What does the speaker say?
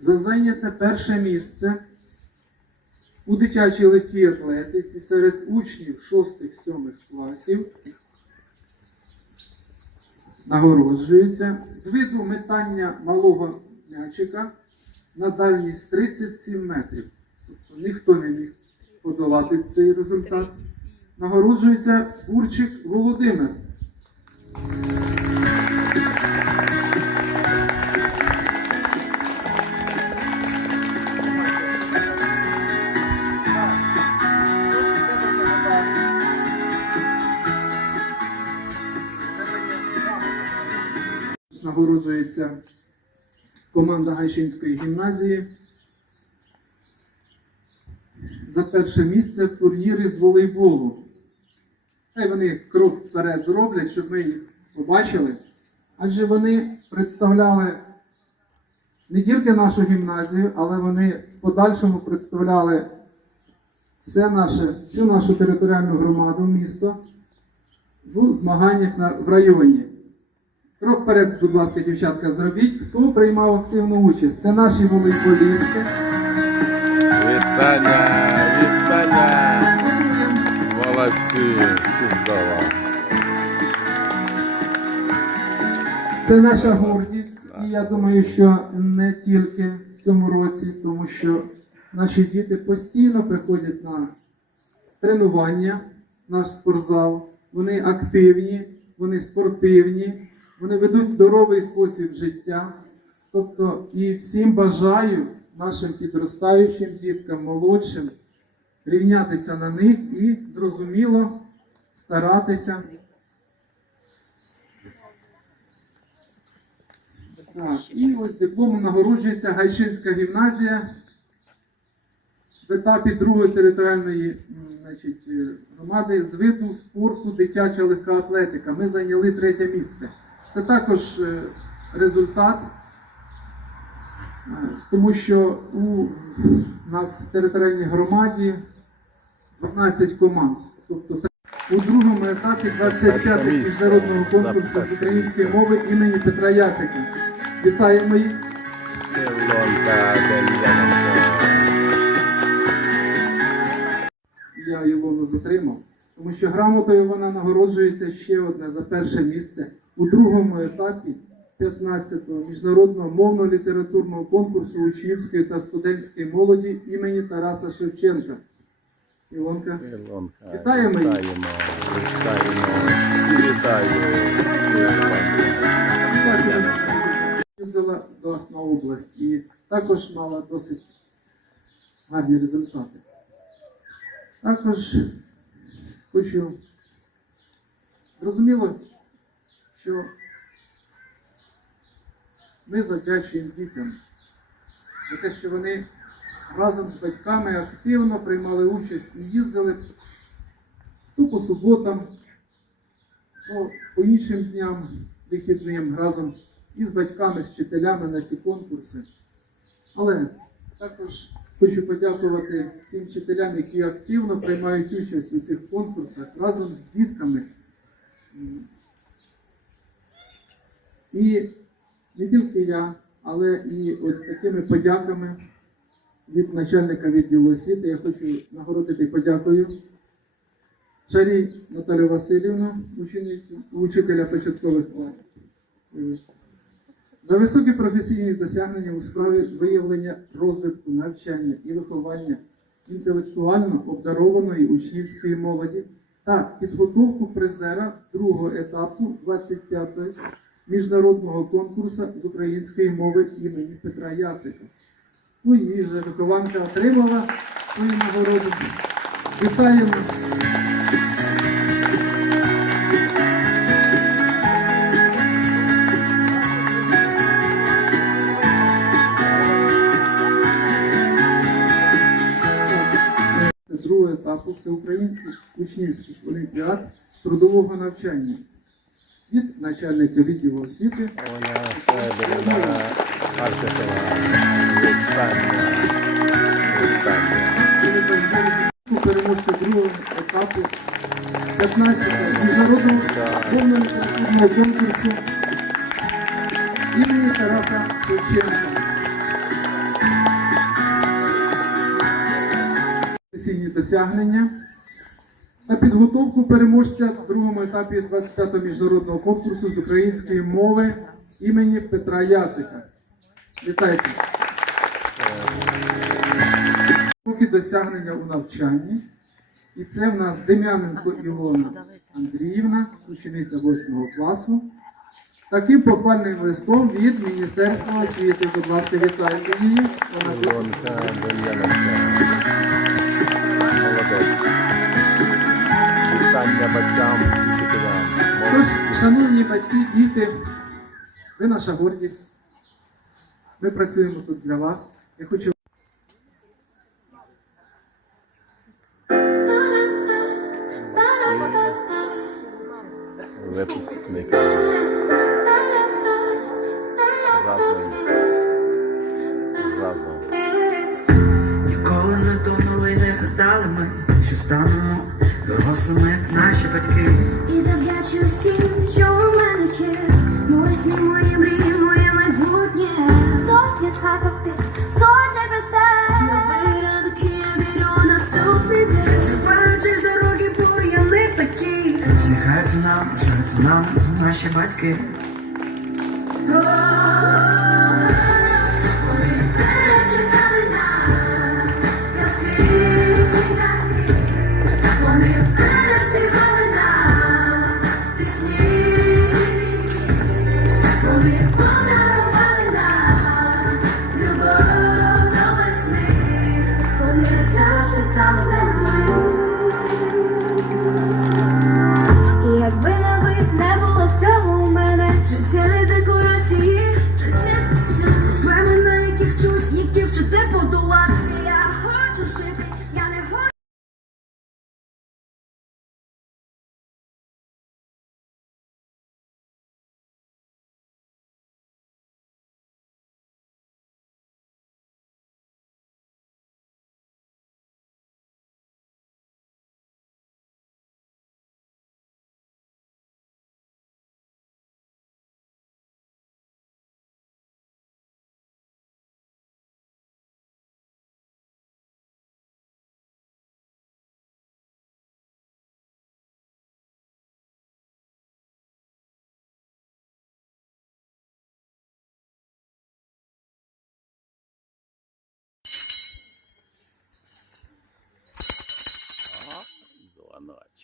за зайняте перше місце у дитячій легкій атлетиці серед учнів 6-7 класів нагороджується з виду метання малого м'ячика на дальність 37 метрів. Тобто ніхто не міг подолати цей результат. Нагороджується Бурчик Володимир. Нагороджується команда Гайшинської гімназії. За перше місце кур'єри з волейболу. Хай вони крок вперед зроблять, щоб ми їх побачили. Адже вони представляли не тільки нашу гімназію, але вони в подальшому представляли все наше, всю нашу територіальну громаду, місто в змаганнях в районі. Крок вперед, будь ласка, дівчатка, зробіть. Хто приймав активну участь? Це наші волейболісти. Вітання, вітання. Молодці, чудово. Це наша гордість, і я думаю, що не тільки в цьому році, тому що наші діти постійно приходять на тренування, наш спортзал. Вони активні, вони спортивні, вони ведуть здоровий спосіб життя. Тобто, і всім бажаю нашим підростаючим діткам, молодшим, рівнятися на них і зрозуміло старатися. Так, і ось дипломом нагороджується Гайшинська гімназія в етапі другої територіальної значить, е, громади з виду спорту дитяча легка атлетика. Ми зайняли третє місце. Це також е, результат, е, тому що у нас в територіальній громаді 12 команд. Тобто у другому етапі 25-й міжнародного конкурсу з української мови імені Петра Яцика. Вітаємо їх. Я Ілону затримав, тому що грамотою вона нагороджується ще одне за перше місце у другому етапі 15-го міжнародного мовно-літературного конкурсу учнівської та студентської молоді імені Тараса Шевченка. Ілонка. Ілонка. Вітаємо їх. Вітаємо, вітаємо. Їздила до нас на область і також мала досить гарні результати. Також хочу зрозуміло, що ми завдячуємо дітям за те, що вони разом з батьками активно приймали участь і їздили то по суботам, то по іншим дням вихідним разом із батьками, з вчителями на ці конкурси. Але також хочу подякувати всім вчителям, які активно приймають участь у цих конкурсах разом з дітками. І не тільки я, але і от такими подяками від начальника відділу освіти я хочу нагородити подякою Шарі Наталію Васильівну, учителя початкових класів. За високі професійні досягнення у справі виявлення розвитку, навчання і виховання інтелектуально обдарованої учнівської молоді та підготовку призера другого етапу 25-ї міжнародного конкурсу з української мови імені Петра Яцика. Ну і вже вихованка отримала свою нагороду. Вітаємо! Це другого етапу всеукраїнських учнівських олімпіад з трудового навчання від начальника відділу освіти. Переможця другого етапу 15-го міжнародного повного літературного конкурсу імені Тараса Шевченка. Сесійні досягнення та підготовку переможця в другому етапі 25-го міжнародного конкурсу з української мови імені Петра Яцика. Вітайте! Поки досягнення у навчанні. І це в нас Дем'яненко Ілона Андріївна, учениця 8 класу. Таким похвальним листом від Міністерства освіти. Будь ласка, вітайте її. Вітання батькам, вчителям. Тож, шановні батьки, діти, ви наша гордість. Ми працюємо тут для вас. Я хочу разом. Разом. Ніколи не думали, не гадали ми, що станемо дорослими, як наші батьки. І завдячу всім, що у мене є. Мої сни, мої мрії, моє майбутнє. Сотні згадок під сотні пісень. Нові ранок, і я вірю наступний день. З дороги, бо я не такий. Сміхаються нам, пишаються нам наші батьки. not.